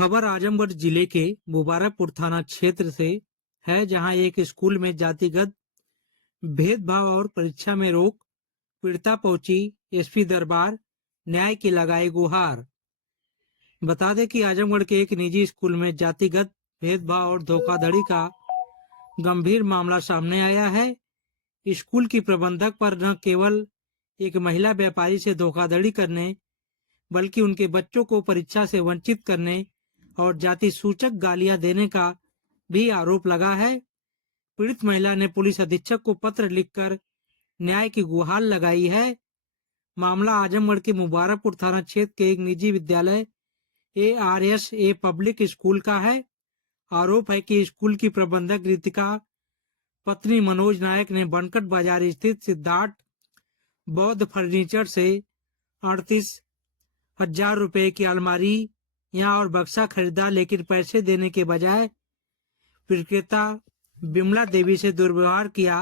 खबर आजमगढ़ जिले के मुबारकपुर थाना क्षेत्र से है, जहां एक स्कूल में जातिगत भेदभाव और परीक्षा में रोक पीड़िता पहुंची एसपी दरबार, न्याय की लगाई गुहार। बता दें कि आजमगढ़ के एक निजी स्कूल में जातिगत भेदभाव और धोखाधड़ी का गंभीर मामला सामने आया है। स्कूल की प्रबंधक पर न केवल एक महिला व्यापारी से धोखाधड़ी करने बल्कि उनके बच्चों को परीक्षा से वंचित करने और जाति सूचक गालियां देने का भी आरोप लगा है। पीड़ित महिला ने पुलिस अधीक्षक को पत्र लिखकर न्याय की गुहार लगाई है। मामला आजमगढ़ के मुबारकपुर थाना क्षेत्र के एक निजी विद्यालय ARSA पब्लिक स्कूल का है। आरोप है कि स्कूल की प्रबंधक रितिका पत्नी मनोज नायक ने बनकट बाजार स्थित सिद्धार्थ बौद्ध फर्नीचर से 38,000 रुपए की अलमारी यहाँ और बक्सा खरीदा, लेकिन पैसे देने के बजाय विक्रेता विमला देवी से दुर्व्यवहार किया।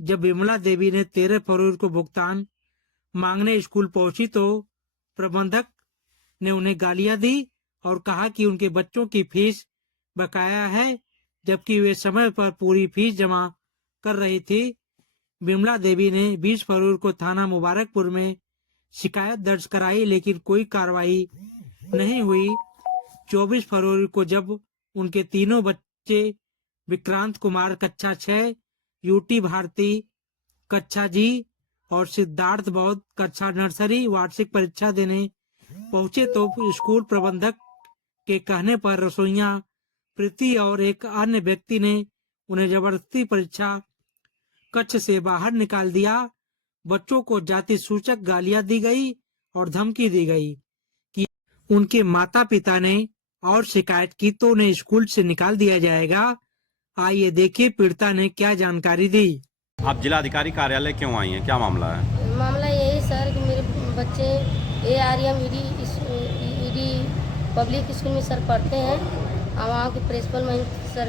जब विमला देवी ने 13 फरवरी को भुगतान मांगने स्कूल पहुंची तो प्रबंधक ने उन्हें गालियां दी और कहा कि उनके बच्चों की फीस बकाया है, जबकि वे समय पर पूरी फीस जमा कर रही थी। विमला देवी ने 20 फरवरी को थाना मुबारकपुर में शिकायत दर्ज कराई, लेकिन कोई कार्रवाई नहीं हुई। 24 फरवरी को जब उनके तीनों बच्चे विक्रांत कुमार कक्षा 6, यूटी भारती कक्षा जी और सिद्धार्थ बौद्ध कक्षा नर्सरी वार्षिक परीक्षा देने पहुंचे तो स्कूल प्रबंधक के कहने पर रसोइया प्रीति और एक अन्य व्यक्ति ने उन्हें जबरदस्ती परीक्षा कक्ष से बाहर निकाल दिया। बच्चों को जाति सूचक गालियां दी गई और धमकी दी गई कि उनके माता पिता ने और शिकायत की तो उन्हें स्कूल से निकाल दिया जाएगा। आइए देखिए पीड़िता ने क्या जानकारी दी। आप जिला अधिकारी कार्यालय क्यों आई हैं, क्या मामला है? मामला यही सर कि मेरे बच्चे ARM ईडी पब्लिक स्कूल में सर पढ़ते हैं और वहाँ के प्रिंसिपल मैम सर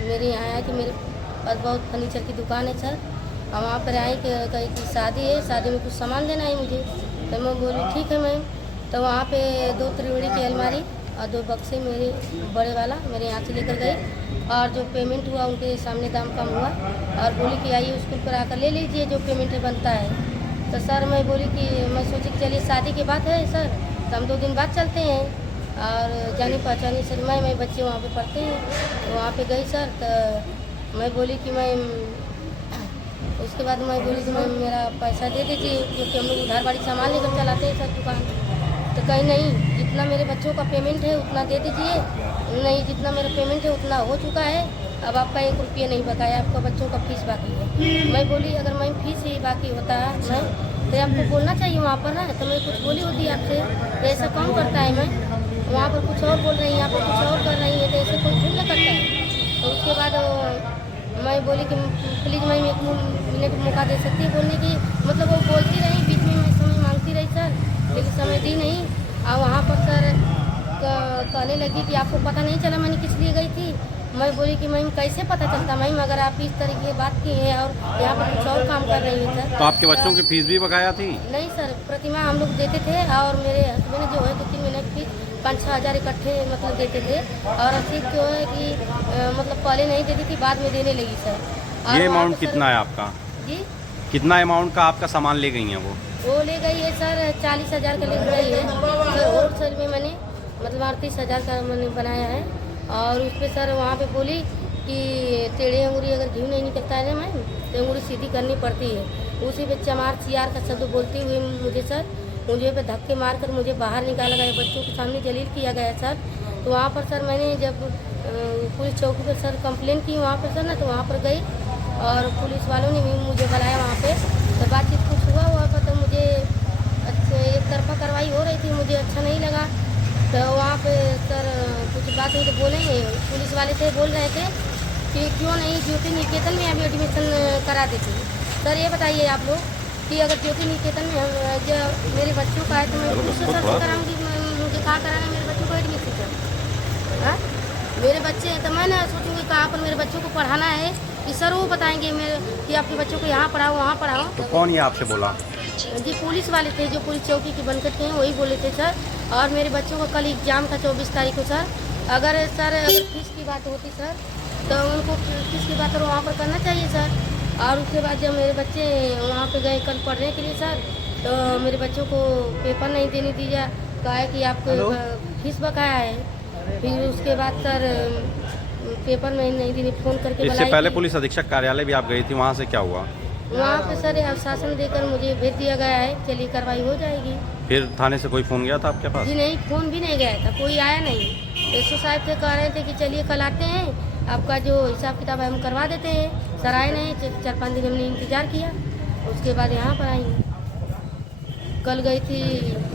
मेरे यहाँ आया कि मेरे पास बहुत फर्नीचर की दुकान है सर, और वहाँ पर आई कि शादी है, शादी में कुछ सामान लेना है मुझे। तो मैं बोली ठीक है मैम। तो वहाँ पे 2 त्रिवेणी की अलमारी और 2 बक्से मेरे बड़े वाला मेरे यहाँ से लेकर गए, और जो पेमेंट हुआ उनके सामने दाम कम हुआ और बोली कि आइए स्कूल पर आकर ले लीजिए जो पेमेंट बनता है। तो सर मैं बोली कि मैं सोची कि चलिए शादी की बात है सर, तो हम 2 दिन बाद चलते हैं। और जानी पहचानी सर मैं बच्चे वहाँ पे पढ़ते हैं, तो वहाँ पे गई सर। तो मैं बोली कि मैं उसके बाद मैं बोली कि मैं मेरा पैसा दे दीजिए, क्योंकि हम लोग उधार बाड़ी सामान लेकर चलाते हैं सर दुकान। तो कहीं नहीं, जितना मेरे बच्चों का पेमेंट है उतना दे दीजिए। नहीं, जितना मेरा पेमेंट है उतना हो चुका है, अब आपका 1 रुपया नहीं बकाया, आपका बच्चों का फीस बाकी है। मैं बोली अगर मैं फीस ही बाकी होता है मैं तो आपको बोलना चाहिए वहाँ पर ना, तो मैं कुछ बोली होती आपसे। तो ऐसा कौन करता है, मैं वहाँ पर कुछ और बोल रही हैं, यहाँ पर कुछ और कर रही है, तो ऐसे कोई भूल ना करता है। तो उसके बाद मैं बोली कि प्लीज़ मैं 1 मिनट मौका दे सकती है बोलने की। मतलब वो बोलती रही, बीच में मैं समय मांगती रही सर, लेकिन समय दी नहीं। और वहाँ पर सर कहने लगी कि आपको पता नहीं चला मैंने किस लिए गई थी। मैं बोली कि मैम कैसे पता चलता मैम, अगर आप इस तरीके की बात की हैं और यहाँ पर कुछ और काम कर रही है सर। तो आपके बच्चों की फीस भी बकाया थी? नहीं सर, प्रतिमा हम लोग देते थे, और मेरे हस्बैंड जो है 2-3 महीने की 5-6 हज़ार इकट्ठे मतलब देते थे, और रसीद जो है कि मतलब पहले नहीं देती थी, बाद में देने लगी सर। ये अमाउंट कितना है आपका? जी, कितना अमाउंट का आपका सामान ले गई हैं वो ले गई है सर 40,000 का ले गई है सर। और सर में मैंने मतलब 38,000 का मैंने बनाया है, और उस पर सर वहाँ पे बोली कि टेढ़ी अंगूरी अगर घी नहीं निकलता है ना मैम, तो अंगूरी सीधी करनी पड़ती है। उसी पे चमार चियार का शब्द बोलते हुए मुझे सर मुझे पे धक्के मारकर मुझे बाहर निकाला गया, बच्चों के सामने जलील किया गया सर। तो वहाँ पर सर मैंने जब पुलिस चौकी पर सर कंप्लेन की वहाँ पर सर ना, तो वहाँ पर गई और पुलिस वालों ने भी मुझे बुलाया वहाँ पे। तो बातचीत कुछ हुआ पर तो मुझे एक तरफा कार्रवाई हो रही थी, मुझे अच्छा नहीं लगा। तो वहाँ पे सर कुछ बात हुई तो बोलेंगे, पुलिस वाले थे बोल रहे थे कि क्यों नहीं ज्योति निकेतन में अभी एडमिशन करा देते। सर ये बताइए आप लोग कि अगर ज्योति निकेतन में जो मेरे बच्चों का है तो मैं दूसरे सर से कराऊँगी, मुझे कहाँ कराना है मेरे बच्चों को एडमिशन सर? हाँ, मेरे बच्चे हैं तो मैं ना सोचूँगी कहाँ पर मेरे बच्चों को पढ़ाना है कि सर वो बताएंगे मेरे कि आपके बच्चों को यहाँ पढ़ाओ वहाँ पढ़ाओ। तो कौन ये आपसे बोला? जी पुलिस वाले थे, जो पुलिस चौकी की बनकर के हैं वही बोले थे सर और मेरे बच्चों का कल एग्ज़ाम था 24 तारीख को सर। अगर फीस की बात होती सर तो उनको फीस की बात वहाँ पर करना चाहिए सर। और उसके बाद जब मेरे बच्चे वहाँ पे गए कल पढ़ने के लिए सर, तो मेरे बच्चों को पेपर नहीं देने दिया, कहा है कि आपको फीस बकाया है। फिर उसके बाद सर पेपर में नहीं देने, फ़ोन करके इससे बुलाई पहले थी। पुलिस अधीक्षक कार्यालय भी आप गई थी, वहाँ से क्या हुआ? वहाँ पे सर आश्वासन देकर मुझे भेज दिया गया है, चलिए कार्रवाई हो जाएगी। फिर थाने से कोई फ़ोन गया था आपके पास? जी नहीं, फ़ोन भी नहीं गया था, कोई आया नहीं। एसओ साहब से कह रहे थे कि चलिए कल आते हैं, आपका जो हिसाब किताब है हम करवा देते हैं। सर आए नहीं, 4-5 दिन हमने इंतज़ार किया, उसके बाद यहाँ पर आई। कल गई थी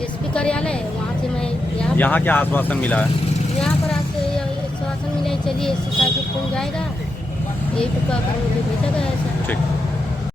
एसपी कार्यालय, वहाँ से मैं यहाँ क्या आश्वासन मिला है? यहाँ पर आपसे आश्वासन मिला है, चलिए एसओ साहब को फ़ोन जाएगा, यही पे मुझे भेजा गया है सर। ठीक।